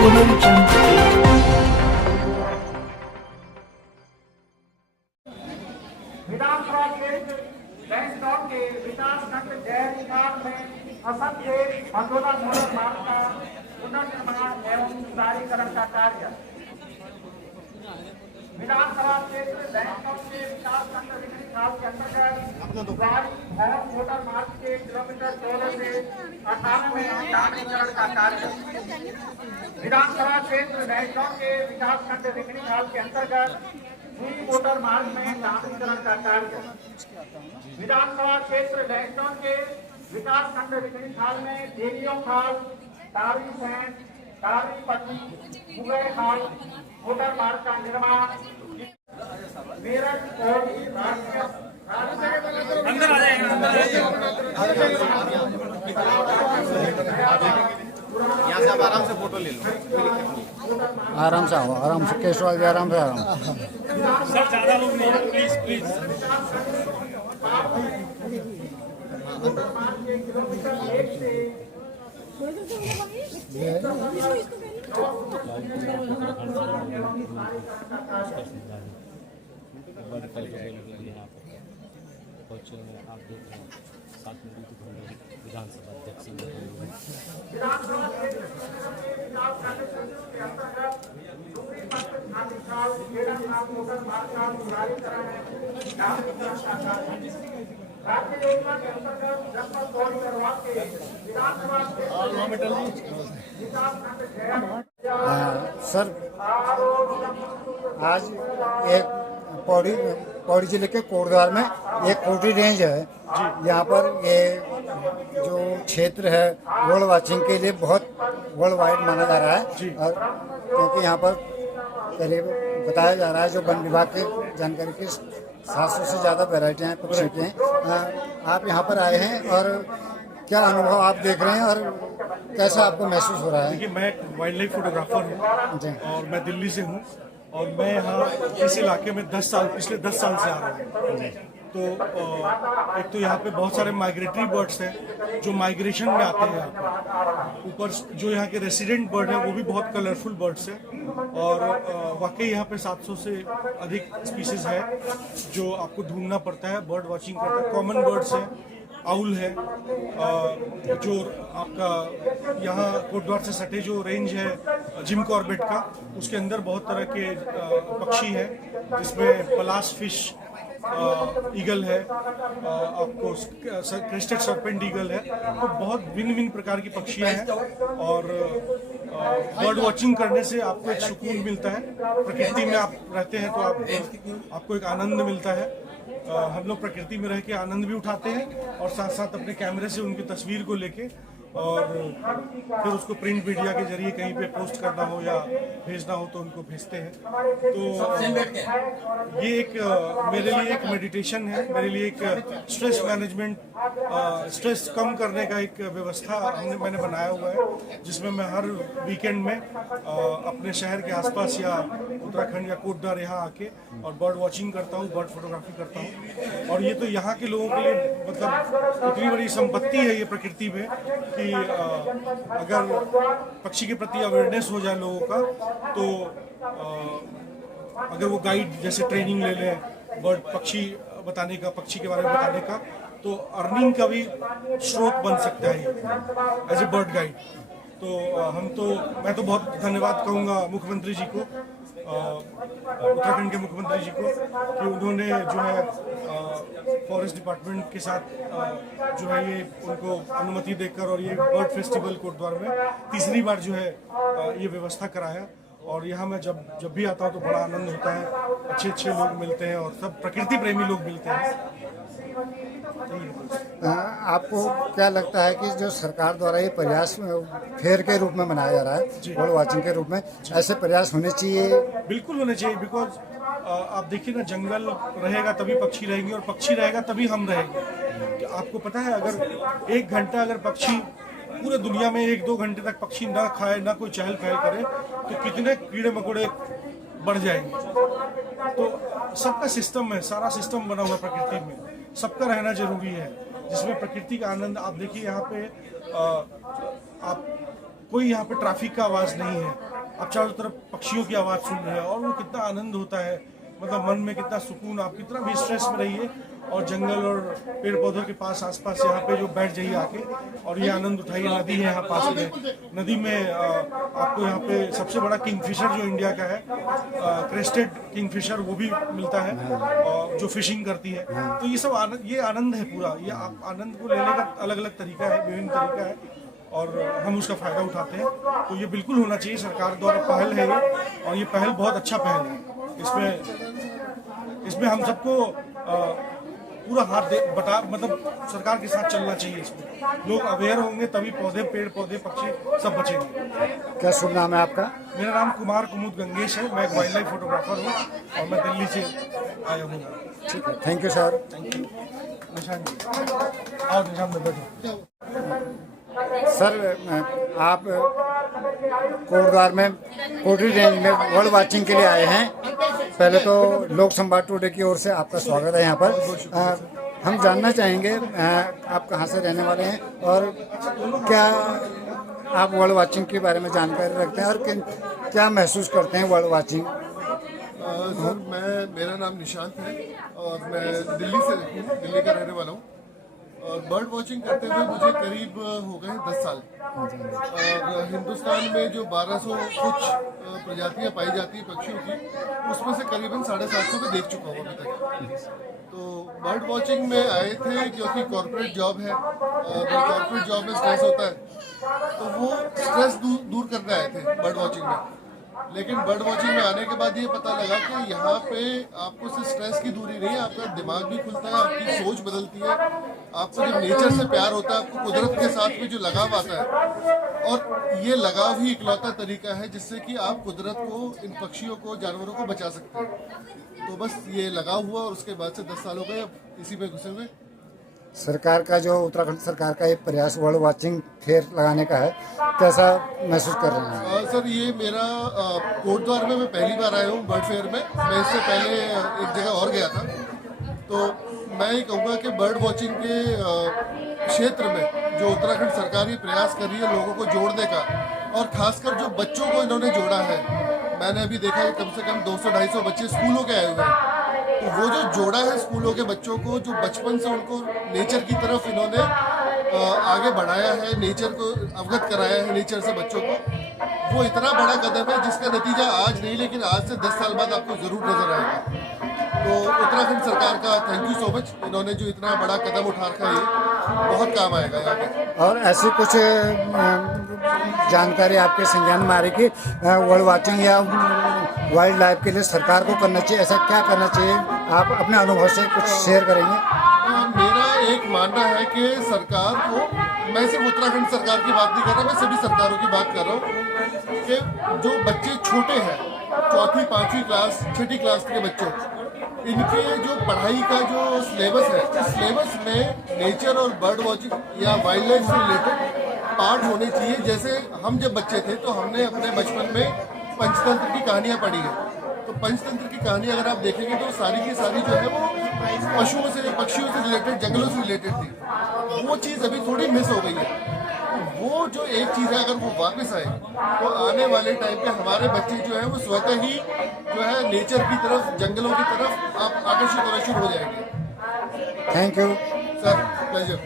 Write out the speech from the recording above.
सोनम चंद। विधानसभा क्षेत्र बैंगलोर के विकास खंड जयविहार में असंख्य मंडोला मोटर मार्ग का पुनर्निर्माण एवं सुधारीकरण का कार्य। विधानसभा क्षेत्र बैंगलोर के विकास खंड रिकनी खाल के अंतर्गत वाड़ी भवन मोटर मार्ग के किलोमीटर 16 से 98 में डामरीकरण का कार्य। विधानसभा क्षेत्र बैंगलोर के विकास खंड रिकनी खाल के अंतर्गत मोटर मार्ग में डामरीकरण का कार्य। विधानसभा क्षेत्र बैंगलोर के विकास खंड रिकनी खाल में देवियों खाल, तारी सैन, तारी पट्टी, मुगल खाल मोटर मार्ग का निर्माण। मेरठ और अंदर आ जाएगा, यहाँ से आप आराम से फोटो ले लो। आराम से आओ, आराम से केशवा भी आराम से आओ। सर ज्यादा लोग नहीं, प्लीज प्लीज। आप देख रहे हैं 7 मिनट विधानसभा अध्यक्ष सर, आज एक पौड़ी जिले के कोटद्वार में एक कोटी रेंज है। यहाँ पर ये जो क्षेत्र है वर्ल्ड वाचिंग के लिए बहुत वर्ल्ड वाइड माना जा रहा है। और क्योंकि यहाँ पर करीब बताया जा रहा है जो वन विभाग की जानकारी की 700 से ज़्यादा वेराइटियाँ पक्षी की हैं। आप यहाँ पर आए हैं और क्या अनुभव आप देख रहे हैं और कैसा आपको महसूस हो रहा है? देखिए, मैं वाइल्ड लाइफ फोटोग्राफर हूँ और मैं दिल्ली से हूँ और मैं यहाँ इस इलाके में पिछले 10 साल से आ रहा हूँ। तो एक तो यहाँ पे बहुत सारे माइग्रेटरी बर्ड्स हैं जो माइग्रेशन में आते हैं यहाँ पे। ऊपर जो यहाँ के रेसिडेंट बर्ड हैं वो भी बहुत कलरफुल बर्ड्स हैं और वाकई यहाँ पे 700 से अधिक स्पीसीज है जो आपको ढूंढना पड़ता है, बर्ड वॉचिंग करता है। कॉमन बर्ड्स हैं, आउल है, जो आपका यहाँ कोटद्वार से सटे जो रेंज है जिम कॉर्बेट का, उसके अंदर बहुत तरह के पक्षी हैं जिसमें पलास फिश ईगल है, आपको क्रेस्टेड सर्पेंट ईगल है। तो बहुत भिन्न भिन्न प्रकार की पक्षियाँ हैं और बर्ड वॉचिंग करने से आपको एक सुकून मिलता है। प्रकृति में आप रहते हैं तो आपको एक आनंद मिलता है। हम लोग प्रकृति में रह के आनंद भी उठाते हैं और साथ साथ अपने कैमरे से उनकी तस्वीर को लेके और फिर उसको प्रिंट मीडिया के जरिए कहीं पे पोस्ट करना हो या भेजना हो तो उनको भेजते हैं। तो ये एक मेरे लिए एक मेडिटेशन है, मेरे लिए एक स्ट्रेस मैनेजमेंट, स्ट्रेस कम करने का एक व्यवस्था मैंने बनाया हुआ है, जिसमें मैं हर वीकेंड में अपने शहर के आसपास या उत्तराखंड या कोटद्वार यहाँ आके और बर्ड वॉचिंग करता हूँ, बर्ड फोटोग्राफी करता हूँ। और ये तो यहाँ के लोगों के लिए मतलब इतनी बड़ी संपत्ति है ये प्रकृति में कि अगर पक्षी के प्रति अवेयरनेस हो जाए लोगों का तो अगर वो गाइड जैसे ट्रेनिंग ले लें बर्ड पक्षी बताने का, पक्षी के बारे में बताने का, तो अर्निंग का भी स्रोत बन सकता है एज ए बर्ड गाइड। तो मैं तो बहुत धन्यवाद कहूँगा मुख्यमंत्री जी को, उत्तराखंड के मुख्यमंत्री जी को, कि उन्होंने जो है फॉरेस्ट डिपार्टमेंट के साथ जो है ये उनको अनुमति देकर और ये बर्ड फेस्टिवल कोटद्वार में तीसरी बार जो है ये व्यवस्था कराया। और यहाँ मैं जब भी आता हूँ तो बड़ा आनंद होता है, अच्छे लोग मिलते हैं और सब प्रकृति प्रेमी लोग मिलते हैं। आपको क्या लगता है कि जो सरकार द्वारा ये प्रयास फेयर के रूप में मनाया जा रहा है, बर्ड वॉचिंग के रूप में, ऐसे प्रयास होने चाहिए? बिल्कुल होने चाहिए, बिकॉज आप देखिए ना, जंगल रहेगा तभी पक्षी रहेंगे और पक्षी रहेगा तभी हम रहेंगे। आपको पता है अगर 1 घंटा अगर पक्षी पूरे दुनिया में 1-2 घंटे तक पक्षी ना खाए, ना कोई चहल पहल करे, तो कितने कीड़े मकोड़े बढ़ जाएंगे। तो सबका सिस्टम है, सारा सिस्टम बना हुआ प्रकृति में, सबका रहना जरूरी है, जिसमें प्रकृति का आनंद। आप देखिए यहाँ पे आप कोई यहाँ पे ट्रैफिक का आवाज़ नहीं है, आप चारों तरफ पक्षियों की आवाज़ सुन रहे हैं और वो कितना आनंद होता है, मतलब मन में कितना सुकून। आप कितना भी स्ट्रेस में रहिए और जंगल और पेड़ पौधों के पास आसपास यहाँ पे जो बैठ जाइए आके और ये आनंद उठाइए। नदी है यहाँ पास में, नदी में आपको यहाँ पे सबसे बड़ा किंगफिशर जो इंडिया का है, क्रेस्टेड किंगफिशर, वो भी मिलता है और जो फिशिंग करती है। तो ये सब आनंद, ये आनंद है पूरा। ये आप आनंद को लेने का अलग अलग तरीका है, विभिन्न तरीका है और हम उसका फ़ायदा उठाते हैं। तो ये बिल्कुल होना चाहिए, सरकार द्वारा पहल है ये, और ये पहल बहुत अच्छा पहल है। इसमें हम सबको पूरा हाथ दे बटा, मतलब सरकार के साथ चलना चाहिए। इसमें लोग अवेयर होंगे तभी पौधे, पेड़ पौधे, पक्षी सब बचेंगे। क्या शुभ नाम है आपका? मेरा नाम कुमार कुमुद गंगेश है, मैं एक वाइल्ड लाइफ फोटोग्राफर हूँ और मैं दिल्ली से आया हूँ। ठीक है, thank you sir. Thank you. निशान जी, आओ निशान में बैठो। सर, आप कोटद्वार में कोटरी रेंज में बर्ड वाचिंग के लिए आए हैं। पहले तो लोक संवाद टुडे की ओर से आपका स्वागत है यहाँ पर। हम जानना चाहेंगे आप कहाँ से रहने वाले हैं और क्या आप बर्ड वाचिंग के बारे में जानकारी रखते हैं और क्या महसूस करते हैं बर्ड वाचिंग? सर, मेरा नाम निशांत है और मैं दिल्ली से हूँ, दिल्ली का रहने वाला हूँ। और बर्ड वॉचिंग करते हुए मुझे करीब हो गए 10 साल। और हिंदुस्तान में जो 1200 कुछ प्रजातियां पाई जाती हैं पक्षियों की, उसमें से करीबन 750 को देख चुका हूँ अभी तक। तो बर्ड वॉचिंग में आए थे क्योंकि कॉर्पोरेट जॉब है और कॉर्पोरेट जॉब में स्ट्रेस होता है, तो वो स्ट्रेस दूर करने आए थे बर्ड वॉचिंग में। लेकिन बर्ड वॉचिंग में आने के बाद ये पता लगा कि यहाँ पे आपको सिर्फ स्ट्रेस की दूरी नहीं है, आपका दिमाग भी खुलता है, आपकी सोच बदलती है। आपको जब नेचर से प्यार होता है, आपको कुदरत के साथ में जो लगाव आता है, और ये लगाव ही इकलौता तरीका है जिससे कि आप कुदरत को, इन पक्षियों को, जानवरों को बचा सकते हैं। तो बस ये लगाव हुआ और उसके बाद से 10 साल हो गए अब इसी में घुसे हुए। सरकार का जो उत्तराखंड सरकार का एक प्रयास बर्ड वाचिंग फेयर लगाने का है, कैसा महसूस कर रहे हैं? सर, ये मेरा कोटद्वार में मैं पहली बार आया हूँ बर्ड फेयर में। मैं इससे पहले एक जगह और गया था। तो मैं ये कहूँगा कि बर्ड वॉचिंग के क्षेत्र में जो उत्तराखंड सरकार ये प्रयास कर रही है लोगों को जोड़ने का, और खासकर जो बच्चों को इन्होंने जोड़ा है, मैंने अभी देखा है कम से कम 200-250 बच्चे स्कूलों के आए हुए हैं। तो वो जो जोड़ा है स्कूलों के बच्चों को, जो बचपन से उनको नेचर की तरफ इन्होंने आगे बढ़ाया है, नेचर को अवगत कराया है नेचर से बच्चों को, वो इतना बड़ा कदम है जिसका नतीजा आज नहीं लेकिन आज से 10 साल बाद आपको ज़रूर नजर आएगा। तो उत्तराखंड सरकार का थैंक यू सो मच, इन्होंने जो इतना बड़ा कदम उठा रखा है ये बहुत काम आएगा यहाँ पे। और ऐसी कुछ जानकारी आपके संज्ञान में आ रही कि बर्ड वाचिंग या वाइल्ड लाइफ के लिए सरकार को करना चाहिए, ऐसा क्या करना चाहिए? आप अपने अनुभव से कुछ शेयर करेंगे? मेरा एक मानना है कि सरकार को, मैं सिर्फ उत्तराखंड सरकार की बात नहीं कर रहा, मैं सभी सरकारों की बात कर रहा हूँ कि जो बच्चे छोटे हैं, 4वीं 5वीं क्लास 6ठी क्लास के बच्चों, इनके जो पढ़ाई का जो सिलेबस है, उस सिलेबस में नेचर और बर्ड वॉचिंग या वाइल्ड लाइफ से रिलेटेड पार्ट होने चाहिए। जैसे हम जब बच्चे थे तो हमने अपने बचपन में पंचतंत्र की कहानियाँ पढ़ी है। तो पंचतंत्र की कहानी अगर आप देखेंगे तो सारी की सारी जो है वो पशुओं से, पक्षियों से रिलेटेड, जंगलों से रिलेटेड थी। वो चीज़ अभी थोड़ी मिस हो गई है। वो जो एक चीज़ है अगर वो वापस आए तो आने वाले टाइम पे हमारे बच्चे जो है वो स्वतः ही जो है नेचर की तरफ, जंगलों की तरफ आप आकर्षित होना शुरू हो जाएंगे। Thank you sir, pleasure.